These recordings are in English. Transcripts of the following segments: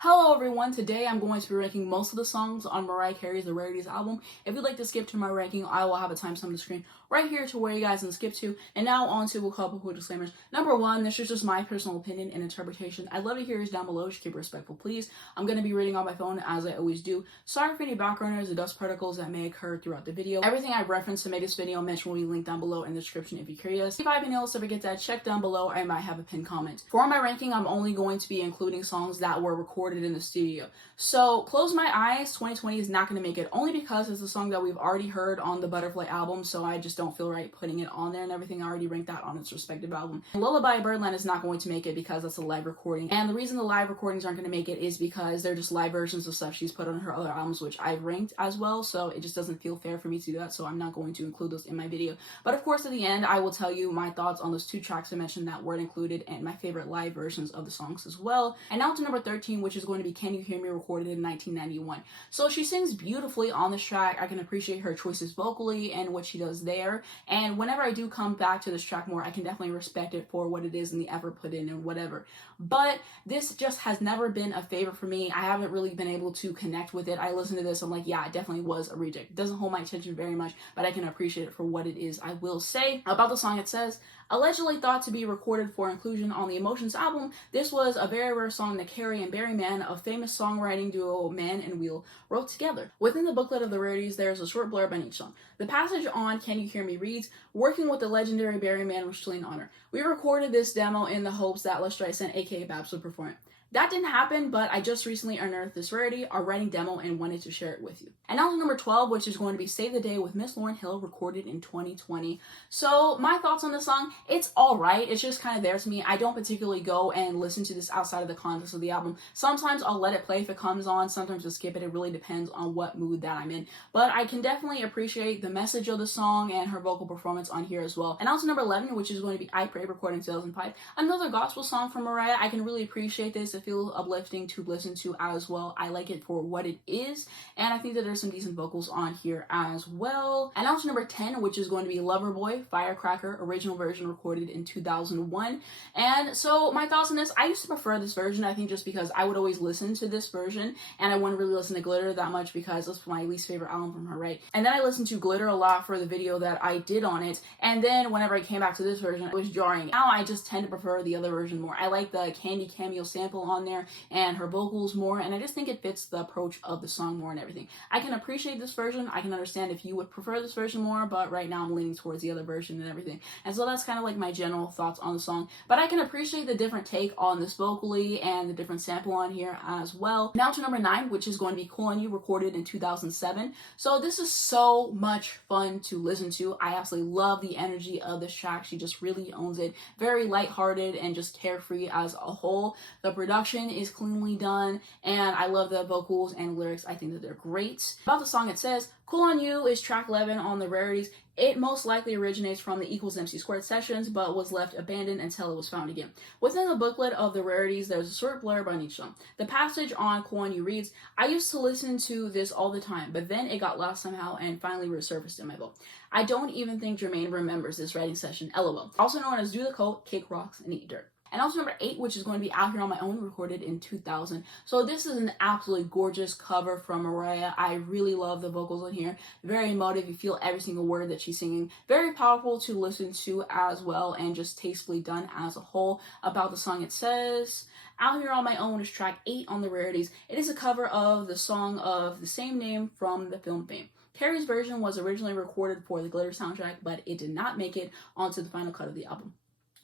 Hello everyone, today I'm going to be ranking most of the songs on Mariah Carey's The Rarities album. If you'd like to skip to my ranking, I will have a timestamp on the screen right here to where you guys can skip to. And now on to a couple quick disclaimers. Number one, this is just my personal opinion and interpretation. I'd love to hear yours down below, just keep it respectful please. I'm going to be reading on my phone as I always do. Sorry for any background noise or dust particles that may occur throughout the video. Everything I've referenced to make this video mentioned will be linked down below in the description if you're curious. If I have any else, if I get that, check down below, I might have a pinned comment. For my ranking, I'm only going to be including songs that were recorded in the studio. So Close My Eyes 2020 is not going to make it, only because it's a song that we've already heard on the Butterfly album, so I just don't feel right putting it on there and everything. I already ranked that on its respective album. Lullaby Birdland is not going to make it because that's a live recording, and the reason the live recordings aren't going to make it is because they're just live versions of stuff she's put on her other albums, which I've ranked as well, so it just doesn't feel fair for me to do that, so I'm not going to include those in my video. But of course at the end I will tell you my thoughts on those two tracks I mentioned that weren't included and my favorite live versions of the songs as well. And now to number 13, which is going to be Can You Hear Me, recorded in 1991. So she sings beautifully on this track. I can appreciate her choices vocally and what she does there, and whenever I do come back to this track more, I can definitely respect it for what it is and the effort put in and whatever. But this just has never been a favorite for me. I haven't really been able to connect with it. I listen to this, I'm like, yeah, it definitely was a reject. It doesn't hold my attention very much, but I can appreciate it for what it is. I will say about the song, it says, allegedly thought to be recorded for inclusion on the Emotions album, this was a very rare song that Carey and Barry Mann, a famous songwriting duo Man and Wheel, wrote together. Within the booklet of the Rarities, there's a short blurb on each song. The passage on Can You Hear Me reads, working with the legendary Barry Mann was truly an honor. We recorded this demo in the hopes that Les Streisand, aka Babs, would perform it. That didn't happen, but I just recently unearthed this rarity, our writing demo, and wanted to share it with you. And now to number 12, which is going to be Save the Day with Miss Lauryn Hill, recorded in 2020. So my thoughts on the song, it's alright, it's just kind of there to me. I don't particularly go and listen to this outside of the context of the album. Sometimes I'll let it play if it comes on, sometimes I'll skip it, it really depends on what mood that I'm in. But I can definitely appreciate the message of the song and her vocal performance on here as well. And now to number 11, which is going to be I Pray, recorded in 2005. Another gospel song from Mariah. I can really appreciate this. It feels uplifting to listen to as well. I like it for what it is, and I think that there's some decent vocals on here as well. And now to number 10, which is going to be Loverboy, Firecracker, original version, recorded in 2001. And so my thoughts on this, I used to prefer this version, I think just because I would always listen to this version, and I wouldn't really listen to Glitter that much because it's my least favorite album from her, right? And then I listened to Glitter a lot for the video that I did on it, and then whenever I came back to this version, it was jarring. Now I just tend to prefer the other version more. I like the Candy cameo sample on there and her vocals more, and I just think it fits the approach of the song more and everything. I can appreciate this version. I can understand if you would prefer this version more, but right now I'm leaning towards the other version and everything. And so that's kind of like my general thoughts on the song. But I can appreciate the different take on this vocally and the different sample on here as well. Now to number 9, which is going to be Cool on You, recorded in 2007. So this is so much fun to listen to. I absolutely love the energy of this track. She just really owns it. Very lighthearted and just carefree as a whole. The production is cleanly done, and I love the vocals and lyrics. I think that they're great. About the song, it says, Cool on You is track 11 on the Rarities. It most likely originates from the equals MC squared sessions, but was left abandoned until it was found again. Within the booklet of the Rarities, there's a short blurb on each song. The passage on Cool on You reads, I used to listen to this all the time, but then it got lost somehow and finally resurfaced in my book. I don't even think Jermaine remembers this writing session, LOL. Also known as Do the Coke, Kick Rocks, and Eat Dirt. And also number 8, which is going to be Out Here on My Own, recorded in 2000. So this is an absolutely gorgeous cover from Mariah. I really love the vocals on here. Very emotive. You feel every single word that she's singing. Very powerful to listen to as well, and just tastefully done as a whole. About the song, it says, Out Here on My Own is track 8 on the Rarities. It is a cover of the song of the same name from the film Fame. Carey's version was originally recorded for the Glitter soundtrack, but it did not make it onto the final cut of the album.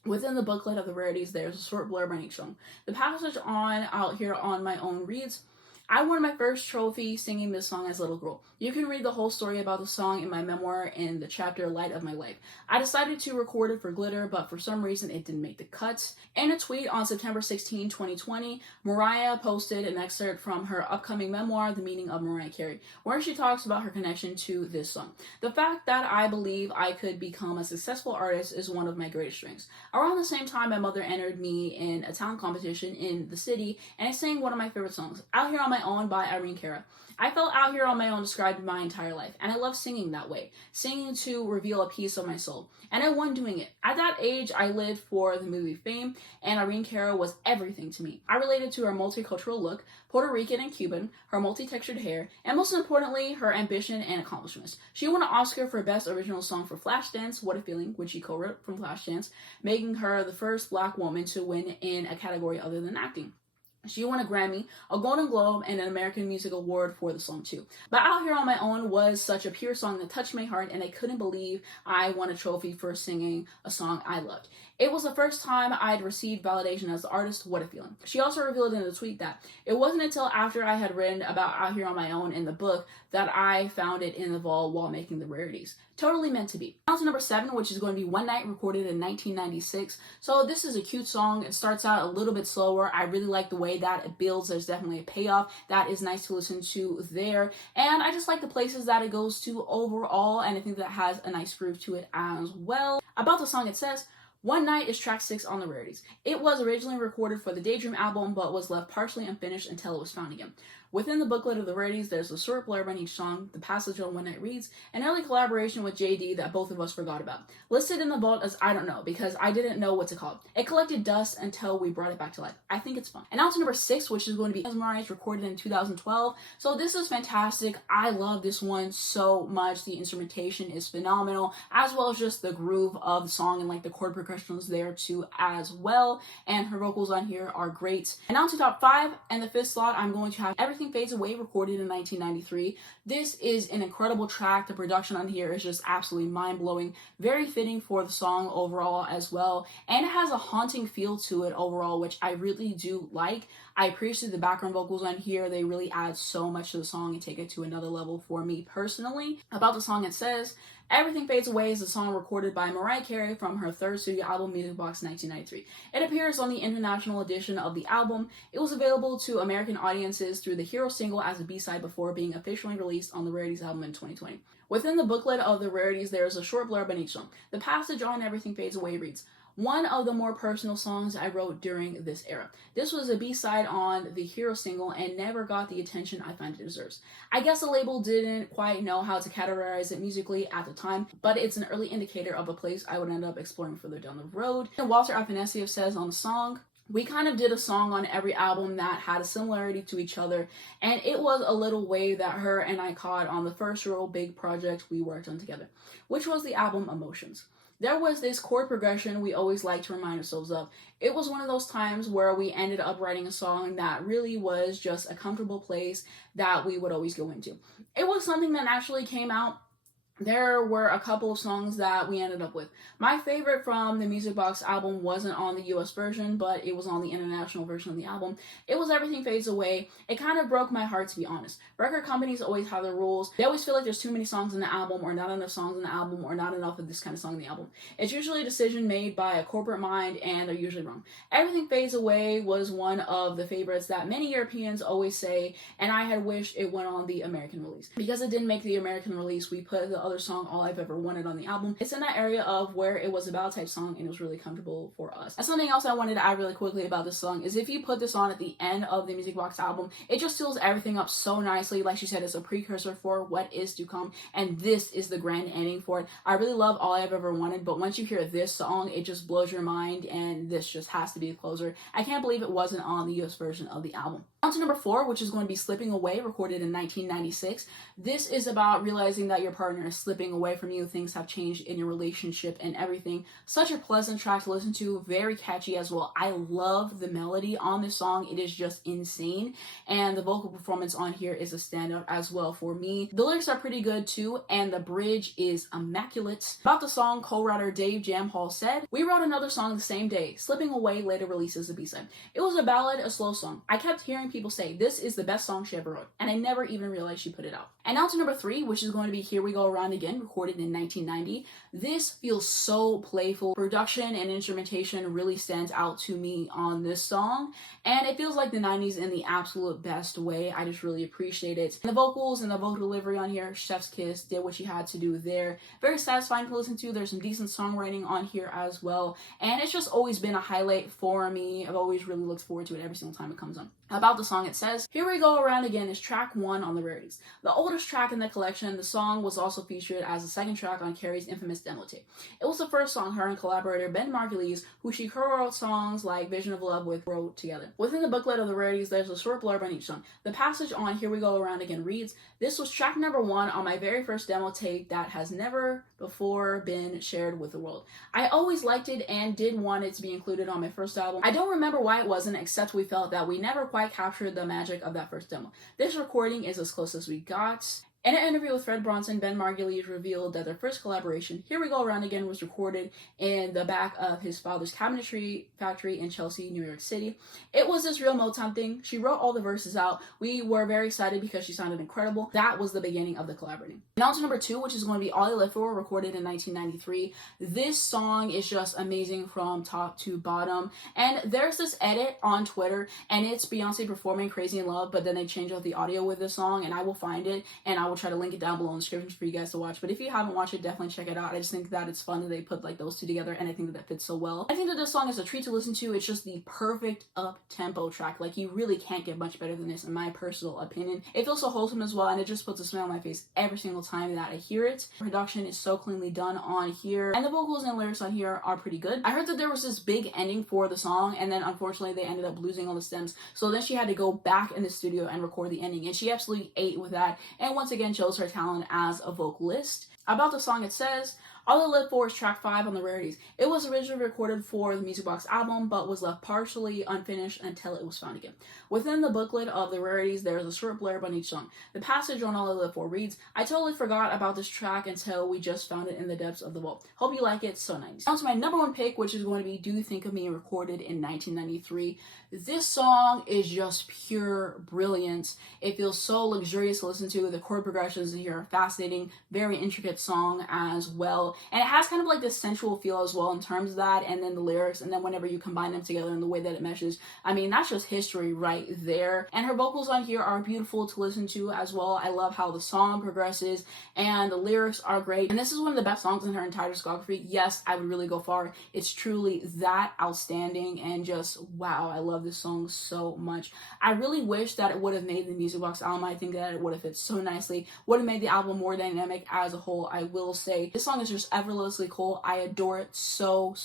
Within the booklet of the Rarities, there's a short blurb on each song. The passage on Out Here on My Own reads, I won my first trophy singing this song as a little girl. You can read the whole story about the song in my memoir in the chapter Light of My Life. I decided to record it for Glitter, but for some reason it didn't make the cut. In a tweet on September 16, 2020, Mariah posted an excerpt from her upcoming memoir, The Meaning of Mariah Carey, where she talks about her connection to this song. The fact that I believe I could become a successful artist is one of my greatest strengths. Around the same time, my mother entered me in a talent competition in the city, and I sang one of my favorite songs, Out Here on My My Own by Irene Cara. I felt Out Here on My Own described my entire life, and I love singing that way, singing to reveal a piece of my soul, and I won doing it. At that age, I lived for the movie Fame, and Irene Cara was everything to me. I related to her multicultural look, Puerto Rican and Cuban, her multi-textured hair, and most importantly, her ambition and accomplishments. She won an Oscar for Best Original Song for Flashdance, What a Feeling, which she co-wrote from Flashdance, making her the first Black woman to win in a category other than acting. She won a Grammy, a Golden Globe, and an American Music Award for the song too. But Out Here on My Own was such a pure song that touched my heart, and I couldn't believe I won a trophy for singing a song I loved. It was the first time I'd received validation as an artist. What a feeling. She also revealed in a tweet that it wasn't until after I had written about Out Here on My Own in the book that I found it in the vault while making the Rarities. Totally meant to be. Now to number 7, which is going to be One Night, recorded in 1996. So this is a cute song. It starts out a little bit slower. I really like the way that it builds. There's definitely a payoff that is nice to listen to there. And I just like the places that it goes to overall, and I think that has a nice groove to it as well. About the song, it says, One Night is track 6 on the Rarities. It was originally recorded for the Daydream album, but was left partially unfinished until it was found again. Within the booklet of the Rarities, there's a short blurb on each song, the passage on One Night reads, an early collaboration with JD that both of us forgot about. Listed in the vault as I don't know, because I didn't know what to call it. It collected dust until we brought it back to life. I think it's fun. And now to number 6, which is going to be Mariah, recorded in 2012. So this is fantastic. I love this one so much. The instrumentation is phenomenal, as well as just the groove of the song and like the chord progressions there too as well. And her vocals on here are great. And now to top 5, and the 5th slot, I'm going to have Everything Fades Away, recorded in 1993. This is an incredible track. The production on here is just absolutely mind-blowing. Very fitting for the song overall as well. And it has a haunting feel to it overall, which I really do like. I appreciate the background vocals on here. They really add so much to the song and take it to another level for me personally. About the song, it says, Everything Fades Away is a song recorded by Mariah Carey from her 3rd studio album, Music Box 1993. It appears on the international edition of the album. It was available to American audiences through the Hero single as a B-side before being officially released on the Rarities album in 2020. Within the booklet of the Rarities, there is a short blurb on each song. The passage on Everything Fades Away reads, one of the more personal songs I wrote during this era. This was a B-side on the Hero single and never got the attention I find it deserves. I guess the label didn't quite know how to categorize it musically at the time, but it's an early indicator of a place I would end up exploring further down the road. And Walter Afanasieff says on the song, we kind of did a song on every album that had a similarity to each other, and it was a little wave that her and I caught on the first real big project we worked on together, which was the album Emotions. There was this chord progression we always like to remind ourselves of. It was one of those times where we ended up writing a song that really was just a comfortable place that we would always go into. It was something that naturally came out. There were a couple of songs that we ended up with. My favorite from the Music Box album wasn't on the US version, but it was on the international version of the album. It was Everything Fades Away. It kind of broke my heart, to be honest. Record companies always have their rules. They always feel like there's too many songs in the album, or not enough songs in the album, or not enough of this kind of song in the album. It's usually a decision made by a corporate mind, and they're usually wrong. Everything Fades Away was one of the favorites that many Europeans always say, and I had wished it went on the American release. Because it didn't make the American release, we put the other song, All I've Ever Wanted, on the album. It's in that area of where it was a ballad type song and it was really comfortable for us. And something else I wanted to add really quickly about this song is if you put this on at the end of the Music Box album, it just seals everything up so nicely. Like she said, it's a precursor for what is to come, and this is the grand ending for it. I really love All I've Ever Wanted, but once you hear this song, it just blows your mind, and this just has to be the closer. I can't believe it wasn't on the US version of the album. On to number 4, which is going to be Slipping Away, recorded in 1996. This is about realizing that your partner is slipping away from you. Things have changed in your relationship and everything. Such a pleasant track to listen to. Very catchy as well. I love the melody on this song. It is just insane. And the vocal performance on here is a standout as well for me. The lyrics are pretty good too, and the bridge is immaculate. About the song, co-writer Dave Jam Hall said, we wrote another song the same day. Slipping Away later releases a B-side. It was a ballad, a slow song. I kept hearing people say this is the best song she ever wrote, and I never even realized she put it out. And now to number 3, which is going to be Here We Go Around Again, recorded in 1990. This feels so playful. Production and instrumentation really stands out to me on this song, and it feels like the 90s in the absolute best way. I just really appreciate it. And the vocals and the vocal delivery on here, chef's kiss, did what she had to do there. Very satisfying to listen to. There's some decent songwriting on here as well, and it's just always been a highlight for me. I've always really looked forward to it every single time it comes on. About the song, it says, "Here We Go Around Again" is track 1 on the Rarities. The oldest track in the collection, the song was also featured as the second track on Carey's infamous demo tape. It was the first song her and collaborator Ben Margulies, who she co-wrote songs like Vision of Love with, wrote together. Within the booklet of the Rarities, there's a short blurb on each song. The passage on "Here We Go Around Again" reads, "This was track number 1 on my very first demo tape that has never before been shared with the world. I always liked it and did want it to be included on my first album. I don't remember why it wasn't, except we felt that we never quite captured the magic of that first demo. This recording is as close as we got." In an interview with Fred Bronson, Ben Margulies revealed that their first collaboration, "Here We Go Around Again," was recorded in the back of his father's cabinetry factory in Chelsea, New York City. It was this real Motown thing. She wrote all the verses out. We were very excited because she sounded incredible. That was the beginning of the collaborating. Now to number 2, which is going to be "All I Live For," recorded in 1993. This song is just amazing from top to bottom. And there's this edit on Twitter, and it's Beyonce performing "Crazy in Love," but then they change out the audio with this song, and I will find it, and I will try to link it down below in the description for you guys to watch. But if you haven't watched it, definitely check it out. I just think that it's fun that they put like those two together, and I think that fits so well. I think that this song is a treat to listen to. It's just the perfect up-tempo track. Like, you really can't get much better than this in my personal opinion. It feels so wholesome as well, and it just puts a smile on my face every single time that I hear it. Production is so cleanly done on here, and the vocals and lyrics on here are pretty good. I heard that there was this big ending for the song, and then unfortunately they ended up losing all the stems, so then she had to go back in the studio and record the ending, and she absolutely ate with that, and once again shows her talent as a vocalist. About the song, it says, "All I Live For" is track 5 on the Rarities. It was originally recorded for the Music Box album, but was left partially unfinished until it was found again. Within the booklet of the Rarities, there is a short blurb on each song. The passage on "All I Live For" reads, "I totally forgot about this track until we just found it in the depths of the vault. Hope you like it, so nice." Now to my number 1 pick, which is going to be "Do You Think of Me," recorded in 1993. This song is just pure brilliance. It feels so luxurious to listen to. The chord progressions in here are fascinating, very intricate song as well. And it has kind of like this sensual feel as well in terms of that, and then the lyrics, and then whenever you combine them together and the way that it meshes, I mean, that's just history right there. And her vocals on here are beautiful to listen to as well. I love how the song progresses, and the lyrics are great. And this is one of the best songs in her entire discography. Yes, I would really go far. It's truly that outstanding, and just wow, I love this song so much. I really wish that it would have made the Music Box album. I think that it would have fit so nicely, would have made the album more dynamic as a whole. I will say this song is just effortlessly cool. I adore it so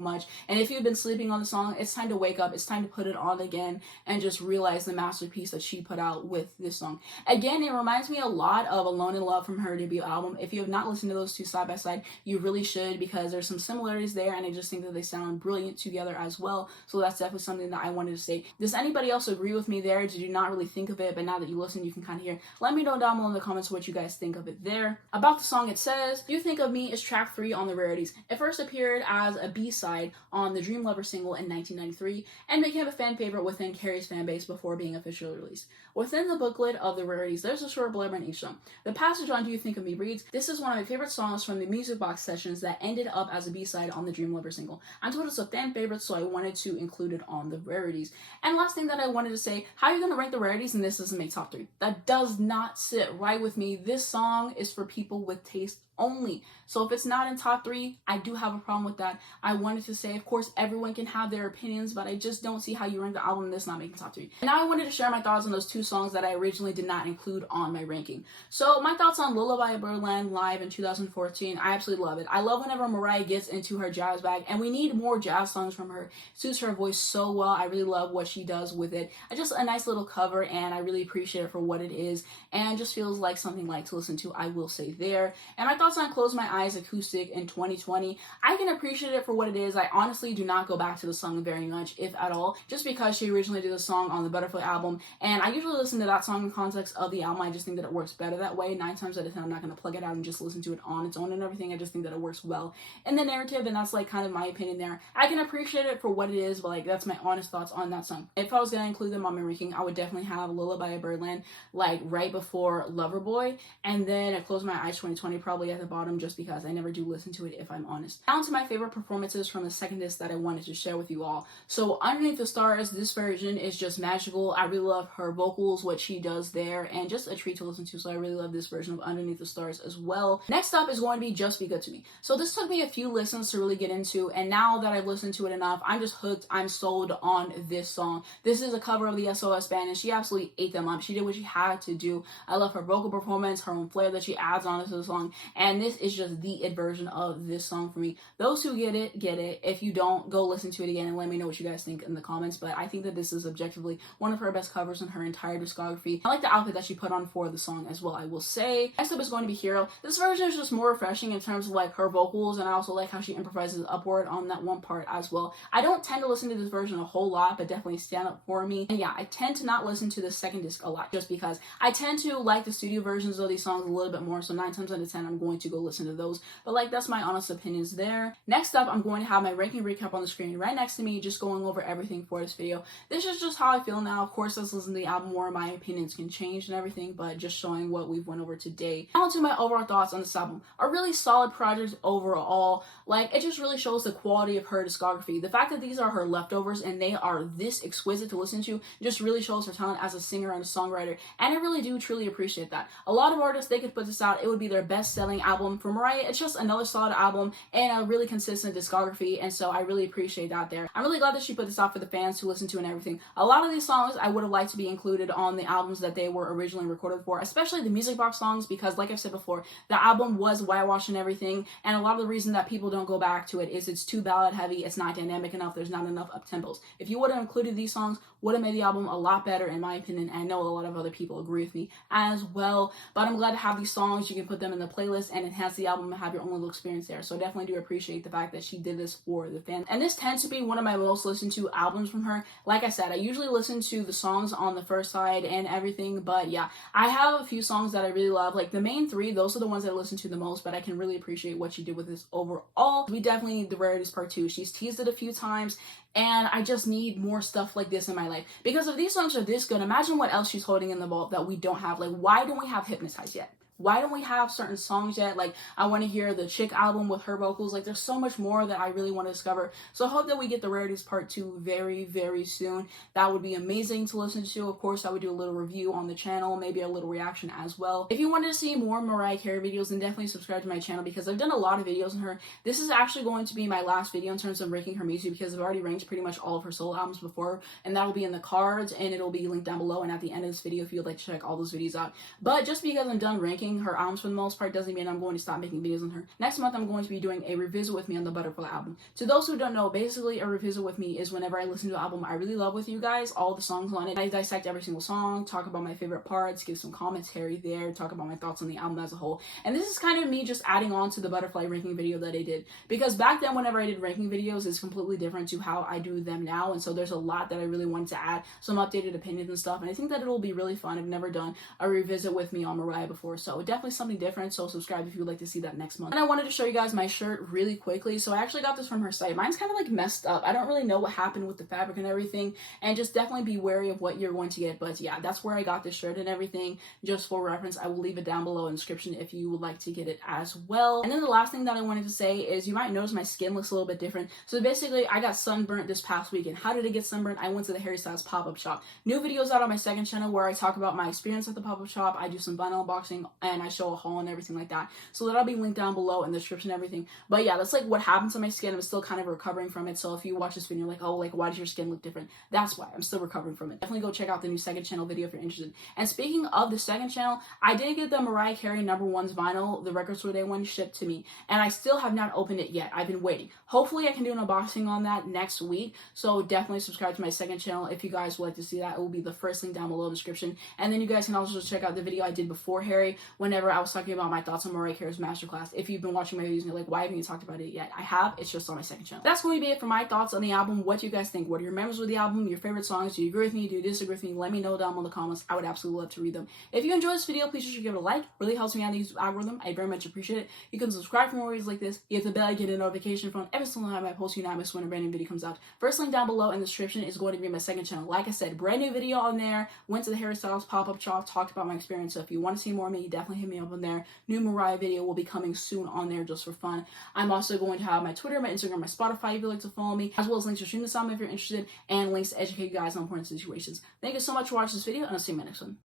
much. And if you've been sleeping on the song, it's time to wake up. It's time to put it on again and just realize the masterpiece that she put out with this song. Again, it reminds me a lot of "Alone in Love" from her debut album. If you have not listened to those two side by side, you really should, because there's some similarities there, and I just think that they sound brilliant together as well. So that's definitely something that I wanted to say. Does anybody else agree with me there? Did you not really think of it, but now that you listen, you can kind of hear? Let me know down below in the comments what you guys think of it there. About the song, it says, "Do You Think of Me" is track 3 on the Rarities. It first appeared as a B-side on the Dream Lover single in 1993 and became a fan favorite within Carey's fan base before being officially released. Within the booklet of the Rarities, there's a short blurb on each song. The passage on "Do You Think of Me" reads, "This is one of my favorite songs from the Music Box sessions that ended up as a B-side on the Dream Lover single. I'm told it's a fan favorite, so I wanted to include it on the Rarities." And last thing that I wanted to say, how are you going to rank the Rarities and this doesn't make top 3? That does not sit right with me. This song is for people with taste only. So if it's not in top 3, I do have a problem with that. I wanted to say, of course, everyone can have their opinions, but I just don't see how you rank the album that's not making top 3. And now I wanted to share my thoughts on those 2 songs that I originally did not include on my ranking. So my thoughts on "Lullaby" Birdland live in 2014, I absolutely love it. I love whenever Mariah gets into her jazz bag, and we need more jazz songs from her. It suits her voice so well. I really love what she does with it. It's just a nice little cover, and I really appreciate it for what it is, and just feels like something like to listen to, I will say there. And my thoughts on "Close My Eyes" Acoustic in 2020, I can appreciate it for what it is. I honestly do not go back to the song very much, if at all, just because she originally did the song on the Butterfly album, and I usually listen to that song in context of the album. I just think that it works better that way. 9 times out of 10, I'm not going to plug it out and just listen to it on its own and everything. I just think that it works well in the narrative, and that's like kind of my opinion there. I can appreciate it for what it is, but like that's my honest thoughts on that song. If I was going to include them on my ranking, I would definitely have "Lullaby" Birdland like right before "Loverboy," and then "Close My Eyes" 2020 probably at the bottom just because I never do listen to it, if I'm honest. Down to my favorite performances from the second disc that I wanted to share with you all. So Underneath the Stars, this version is just magical. I really love her vocals, what she does there, and just a treat to listen to. So I really love this version of Underneath the Stars as well. Next up is going to be Just Be Good to Me. So this took me a few listens to really get into, and now that I've listened to it enough, I'm just hooked. I'm sold on this song. This is a cover of the SOS Band, and she absolutely ate them up. She did what she had to do. I love her vocal performance, her own flair that she adds onto the song, and this is just the it version of this song for me. Those who get it, get it. If you don't, go listen to it again and let me know what you guys think in the comments, but I think that this is objectively one of her best covers in her entire discography. I like the outfit that she put on for the song as well, I will say. Next up is going to be Hero. This version is just more refreshing in terms of like her vocals, and I also like how she improvises upward on that one part as well. I don't tend to listen to this version a whole lot, but definitely stand up for me. And yeah, I tend to not listen to the second disc a lot just because I tend to like the studio versions of these songs a little bit more, so 9 times out of 10 I'm going to go listen to those, but like that's my honest opinions there. Next up, I'm going to have my ranking recap on the screen right next to me, just going over everything for this video. This is just how I feel now. Of course, let's listen to the album more, my opinions can change and everything, but just showing what we've went over today. Now to my overall thoughts on this album. A really solid project overall. Like, it just really shows the quality of her discography. The fact that these are her leftovers and they are this exquisite to listen to just really shows her talent as a singer and a songwriter, and I really do truly appreciate that. A lot of artists, they could put this out, it would be their best-selling album. For Mariah, it's just another solid album and a really consistent discography, and so I really appreciate that there. I'm really glad that she put this out for the fans to listen to and everything. A lot of these songs I would have liked to be included on the albums that they were originally recorded for, especially the music box songs, because like I've said before, the album was whitewashed and everything, and a lot of the reason that people don't go back to it is it's too ballad heavy, it's not dynamic enough, there's not enough up tempos. If you would have included these songs, would have made the album a lot better in my opinion, and I know a lot of other people agree with me as well. But I'm glad to have these songs. You can put them in the playlist and enhance the album and have your own little experience there. So I definitely do appreciate the fact that she did this for the fans. And this tends to be one of my most listened to albums from her. Like I said, I usually listen to the songs on the first side and everything, but yeah, I have a few songs that I really love. Like the main 3, those are the ones that I listen to the most, but I can really appreciate what she did with this overall. We definitely need the Rarities Part 2. She's teased it a few times, and I just need more stuff like this in my life. Because if these songs are this good, imagine what else she's holding in the vault that we don't have. Like, why don't we have Hypnotized yet? Why don't we have certain songs yet? Like, I want to hear the Chick album with her vocals. Like, there's so much more that I really want to discover. So I hope that we get the Rarities Part 2 very, very soon. That would be amazing to listen to. Of course, I would do a little review on the channel, maybe a little reaction as well. If you wanted to see more Mariah Carey videos, then definitely subscribe to my channel because I've done a lot of videos on her. This is actually going to be my last video in terms of ranking her music because I've already ranked pretty much all of her solo albums before, and that'll be in the cards and it'll be linked down below and at the end of this video if you'd like to check all those videos out. But just because I'm done ranking her albums for the most part doesn't mean I'm going to stop making videos on her. Next month, I'm going to be doing a revisit with me on the Butterfly album. To those who don't know, basically a revisit with me is whenever I listen to an album I really love with you guys, all the songs on it. I dissect every single song, talk about my favorite parts, give some commentary there, talk about my thoughts on the album as a whole. And this is kind of me just adding on to the Butterfly ranking video that I did. Because back then, whenever I did ranking videos, it's completely different to how I do them now. And so there's a lot that I really wanted to add, some updated opinions and stuff. And I think that it'll be really fun. I've never done a revisit with me on Mariah before, so definitely something different. So subscribe if you would like to see that next month. And I wanted to show you guys my shirt really quickly. So I actually got this from her site. Mine's kind of like messed up. I don't really know what happened with the fabric and everything, and just definitely be wary of what you're going to get. But yeah, that's where I got this shirt and everything. Just for reference, I will leave it down below in the description if you would like to get it as well. And then the last thing that I wanted to say is you might notice my skin looks a little bit different. So basically, I got sunburnt this past weekend. How did I get sunburnt? I went to the Harry Styles pop-up shop. New videos out on my second channel where I talk about my experience at the pop-up shop. I do some vinyl unboxing and I show a haul and everything like that. So that'll be linked down below in the description and everything. But yeah, that's like what happened to my skin. I'm still kind of recovering from it. So if you watch this video, you're like, oh, like, why does your skin look different? That's why I'm still recovering from it. Definitely go check out the new second channel video if you're interested. And speaking of the second channel, I did get the Mariah Carey #1's vinyl, the Record Store Day one, shipped to me. And I still have not opened it yet. I've been waiting. Hopefully I can do an unboxing on that next week. So definitely subscribe to my second channel if you guys would like to see that. It will be the first link down below in the description. And then you guys can also check out the video I did before Harry, whenever I was talking about my thoughts on Mariah Carey's masterclass. If you've been watching my videos and you're like, why haven't you talked about it yet? I have. It's just on my second channel. That's going to be it for my thoughts on the album. What do you guys think? What are your memories with the album? Your favorite songs? Do you agree with me? Do you disagree with me? Let me know down in the comments. I would absolutely love to read them. If you enjoyed this video, please give it a like. It really helps me out in the YouTube algorithm. I very much appreciate it. You can subscribe for more videos like this. You hit the bell, you get a notification from every single time I post. You not miss when a brand new video comes out. First link down below in the description is going to be my second channel. Like I said, brand new video on there. Went to the Harry Styles pop-up shop, talked about my experience. So if you want to see more of me, definitely definitely hit me up on there. New Mariah video will be coming soon on there just for fun. I'm also going to have my Twitter, my Instagram, my Spotify if you'd like to follow me, as well as links to stream the sound if you're interested, and links to educate you guys on important situations. Thank you so much for watching this video, and I'll see you in my next one.